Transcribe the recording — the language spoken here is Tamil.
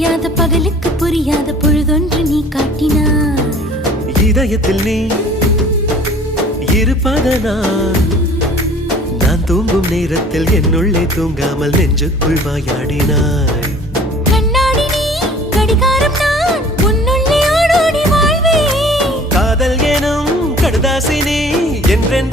விடியாத பகலுக்கு புரியாத பொழுதொன்று நீ காட்டினாய். இதயத்தில் நீ இருப்பதனால் நான் தூங்கும் நேரத்தில் என்னுள்ளே தூங்காமல் நெஞ்சுக்குள் வாயாடினாய். கண்ணாடி நீ கடிகாரம் நான் உன்னுள்ளே ஓடோடி வாழ்வேன். காதல் எனும் கடுதாசி நீ என்றென்